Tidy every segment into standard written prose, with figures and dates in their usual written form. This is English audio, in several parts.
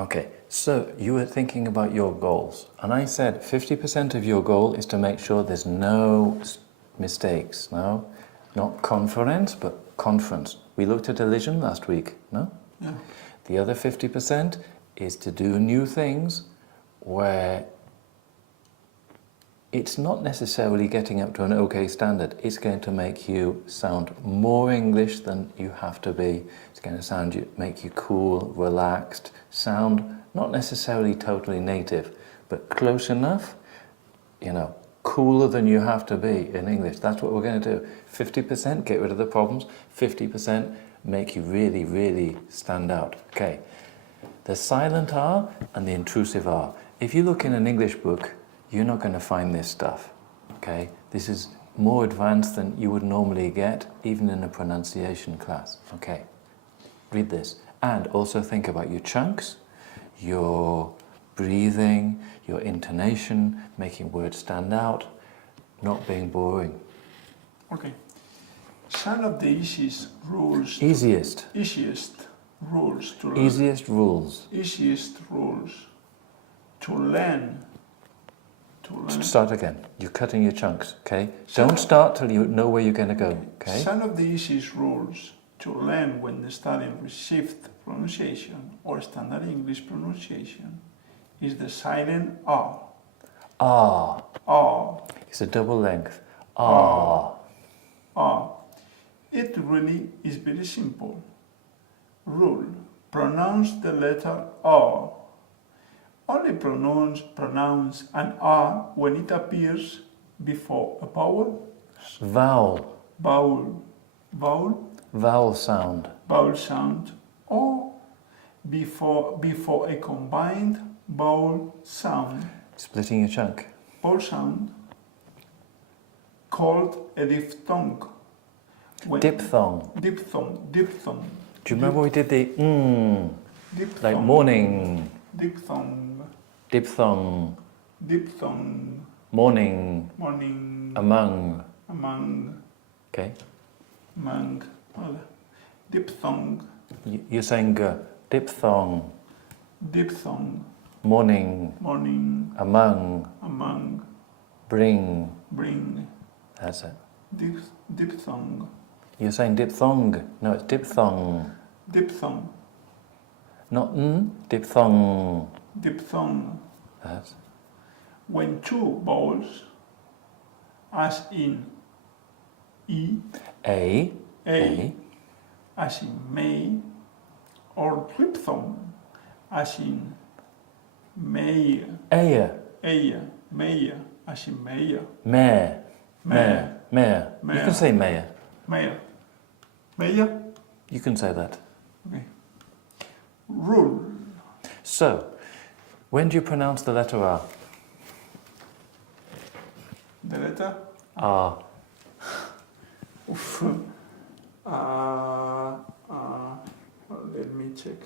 Okay, so you were thinking about your goals, and I said 50% of your goal is to make sure there's no mistakes, no? Not conference, but conference. We looked at elision last week, no? Yeah. The other 50% is to do new things where it's not necessarily getting up to an okay standard. It's going to make you sound more English than you have to be. It's going to make you cool, relaxed, sound not necessarily totally native, but close enough, you know, cooler than you have to be in English. That's what we're going to do. 50% get rid of the problems, 50% make you really, really stand out. Okay. The silent R and the intrusive R. If you look in an English book, you're not going to find this stuff, okay? This is more advanced than you would normally get, even in a pronunciation class, okay? Read this. And also think about your chunks, your breathing, your intonation, making words stand out, not being boring. Okay. Some of the easiest rules. Easiest. Easiest rules to learn. Easiest rules. Easiest rules to learn. Start again. You're cutting your chunks, okay? Don't start till you know where you're going to go, okay? Some of the easiest rules to learn when studying received pronunciation or standard English pronunciation is the silent R. R. R. It's a double length. R. R. It really is very simple. Rule. Pronounce the letter R. Only pronounce an R when it appears before a vowel. Vowel. Vowel. Vowel. Vowel sound. Vowel sound. Or before a combined vowel sound. Splitting your chunk. Vowel sound called a diphthong. Diphthong. Diphthong. Diphthong. Do you remember we did the Diphthong. like morning? Diphthong. Diphthong. Diphthong. Morning. Morning. Among. Among. Okay. Among. Diphthong. You're saying diphthong. Diphthong. Morning. Morning. Among. Among. Bring. Bring. That's it. Diphthong. You're saying diphthong. No, it's diphthong. Diphthong. Not diphthong. Diphthong. That's. When two vowels, as in E, A, as in may, or diphthong, as in may, may, as in mayor. Mayor. Mayor. Mayor. You can say mayor. Mayor. Mayor? You can say that. Okay. Rule. So, when do you pronounce the letter R? The letter? R. Let me check.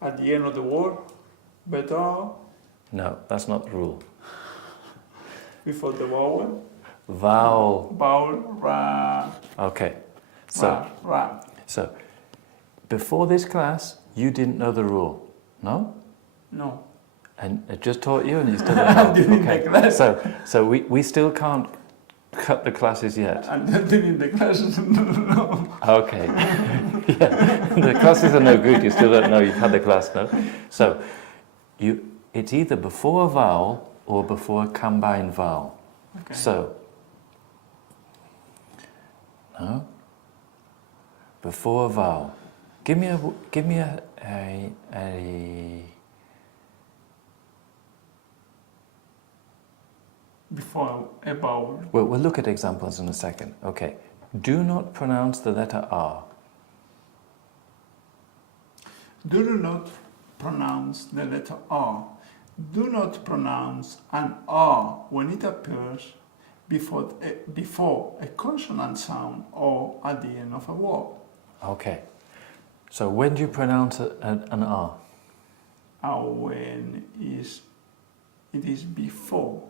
At the end of the word, better. No, that's not the rule. Before the vowel. Vowel. Vowel, ra. Okay. So, Ra. So, before this class, you didn't know the rule, no? No. And I just taught you and you still don't know. During the class. So we still can't cut the classes yet. And during the class, no. Okay. Yeah. The classes are no good, you still don't know you've had the class, no? So, it's either before a vowel or before a combined vowel. Okay. So, no? Before a vowel. Give me a Before a vowel. Well, we'll look at examples in a second. Okay. Do not pronounce the letter R. Do not pronounce the letter R. Do not pronounce an R when it appears before a consonant sound or at the end of a word. Okay. So when do you pronounce an R? When it is before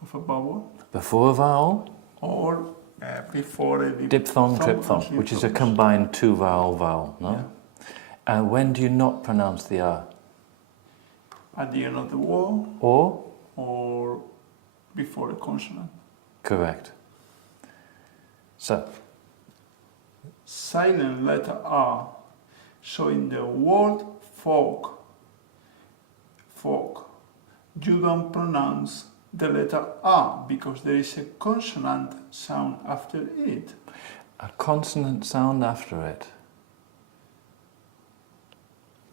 of a vowel. Before a vowel? Or before a Diphthong, triphthong, which is a combined two-vowel vowel, no? Yeah. And when do you not pronounce the R? At the end of the word or before a consonant. Correct. So, silent letter R. So in the word fork, you don't pronounce the letter R because there is a consonant sound after it. a consonant sound after it.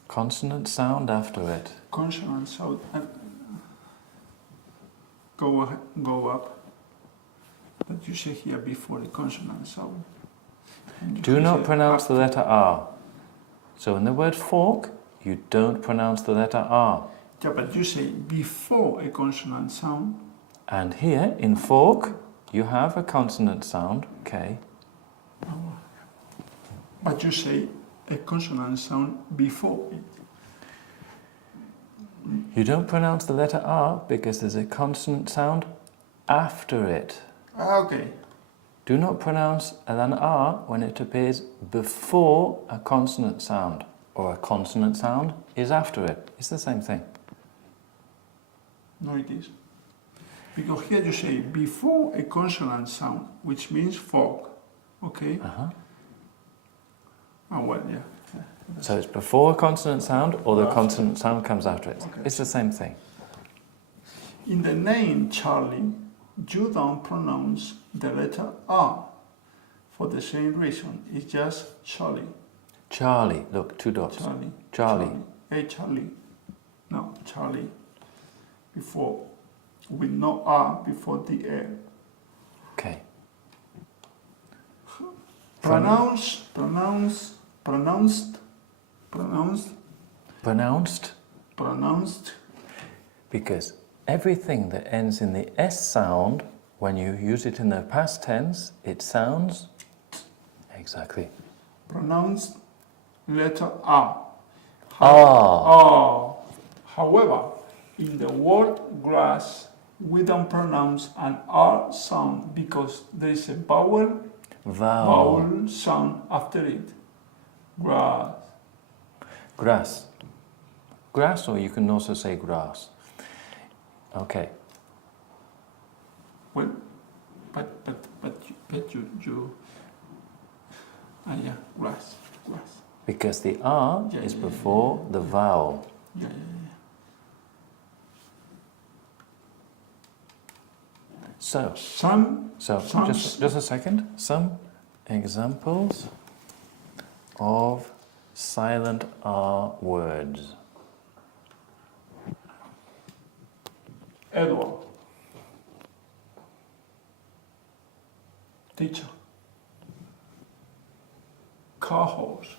Consonant sound after it. Consonant sound. Go up. But you say here before the consonant sound. Do not pronounce the letter R. So in the word fork, you don't pronounce the letter R. Yeah, but you say before a consonant sound. And here, in fork, you have a consonant sound, K. But you say a consonant sound before it. You don't pronounce the letter R because there's a consonant sound after it. Okay. Do not pronounce an R when it appears before a consonant sound, or a consonant sound is after it. It's the same thing. No, it is. Because here you say before a consonant sound, which means fork. Okay? Oh, well, yeah. So it's before a consonant sound, or the consonant sound comes after it. Okay. It's the same thing. In the name Charlie, you don't pronounce the letter R for the same reason. It's just Charlie. Charlie, look, 2 dots. Charlie. Hey, Charlie. No, Charlie. Before, with no R before the L. Okay. Pronounced. Because everything that ends in the S sound, when you use it in the past tense, it sounds exactly. Pronounced letter R. Ah. However, in the word grass, we don't pronounce an R sound because there is a vowel sound after it. Grass. Grass, or you can also say grass. Okay. Well, but you yeah, grass. Because the R is before the vowel. Yeah. So, just a second. Some examples of silent R words. Edward. Teacher. Car horse.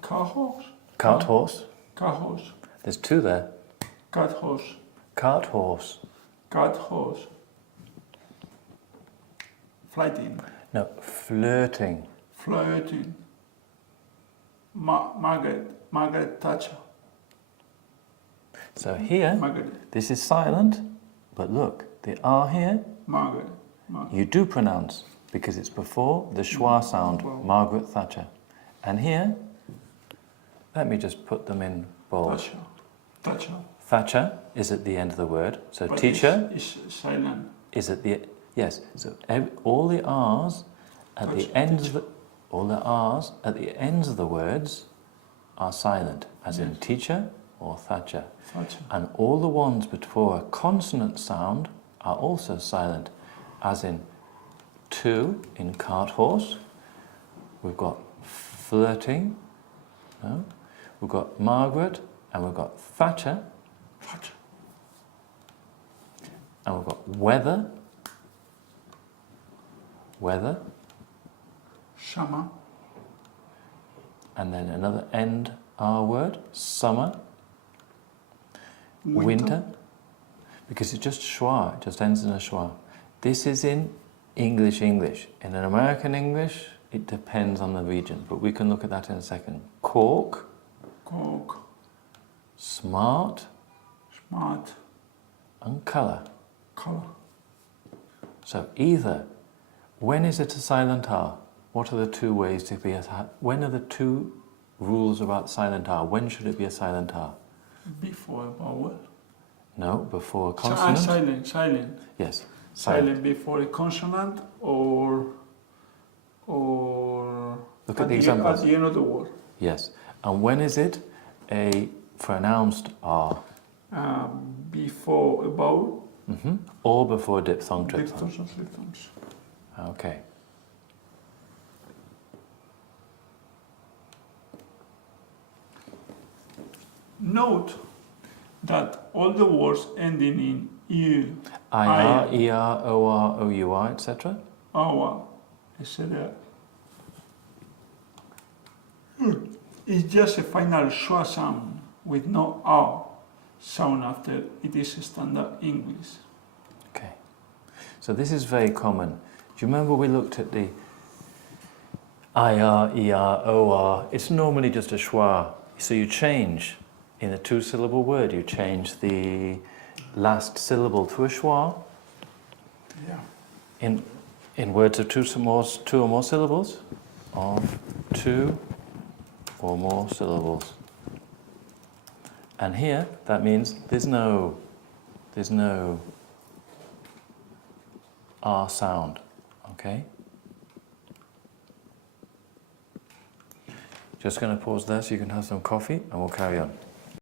Cart horse. Car horse. There's 2 there. Cat horse. Cart horse. Cat horse. Flighting. No, flirting. Margaret Thatcher. So here, Margaret. this is silent, but look, the R here, Margaret. you do pronounce, because it's before the schwa sound, Margaret Thatcher. And here, let me just put them in bold. Thatcher. Thatcher is at the end of the word, so But teacher is silent. is at the, yes, so all the R's at the ends of the, all the R's at the ends of the words are silent, as in teacher or Thatcher. And all the ones before a consonant sound are also silent, as in 2 in cart horse, we've got flirting, no? We've got Margaret, and we've got Thatcher, and we've got weather, Summer. and then another end R word, summer, winter, because it's just schwa, it just ends in a schwa. This is in English. In an American English, it depends on the region, but we can look at that in a second. Cork. Smart. And colour. So either, when is it a silent R? What are the 2 ways to be when are the 2 rules about silent R? When should it be a silent R? Before a vowel. No, before a consonant. Silent. Yes. Silent before a consonant or Look at the examples. At the end of the word. Yes. And when is it a pronounced R? Before a vowel. Or before a diphthong, triphthong. Diphthongs and triphthongs. Okay. Note that all the words ending in U, IR, ER, OR, OUR, etc. our, etc. It's just a final schwa sound with no R sound after. It is standard English. Okay. So this is very common. Do you remember we looked at the IR, ER, OR? It's normally just a schwa. So you change in a two-syllable word, you change the last syllable to a schwa. Yeah. In words of two or more syllables, of two or more syllables. And here, that means there's no R sound, okay? Just going to pause there so you can have some coffee and we'll carry on.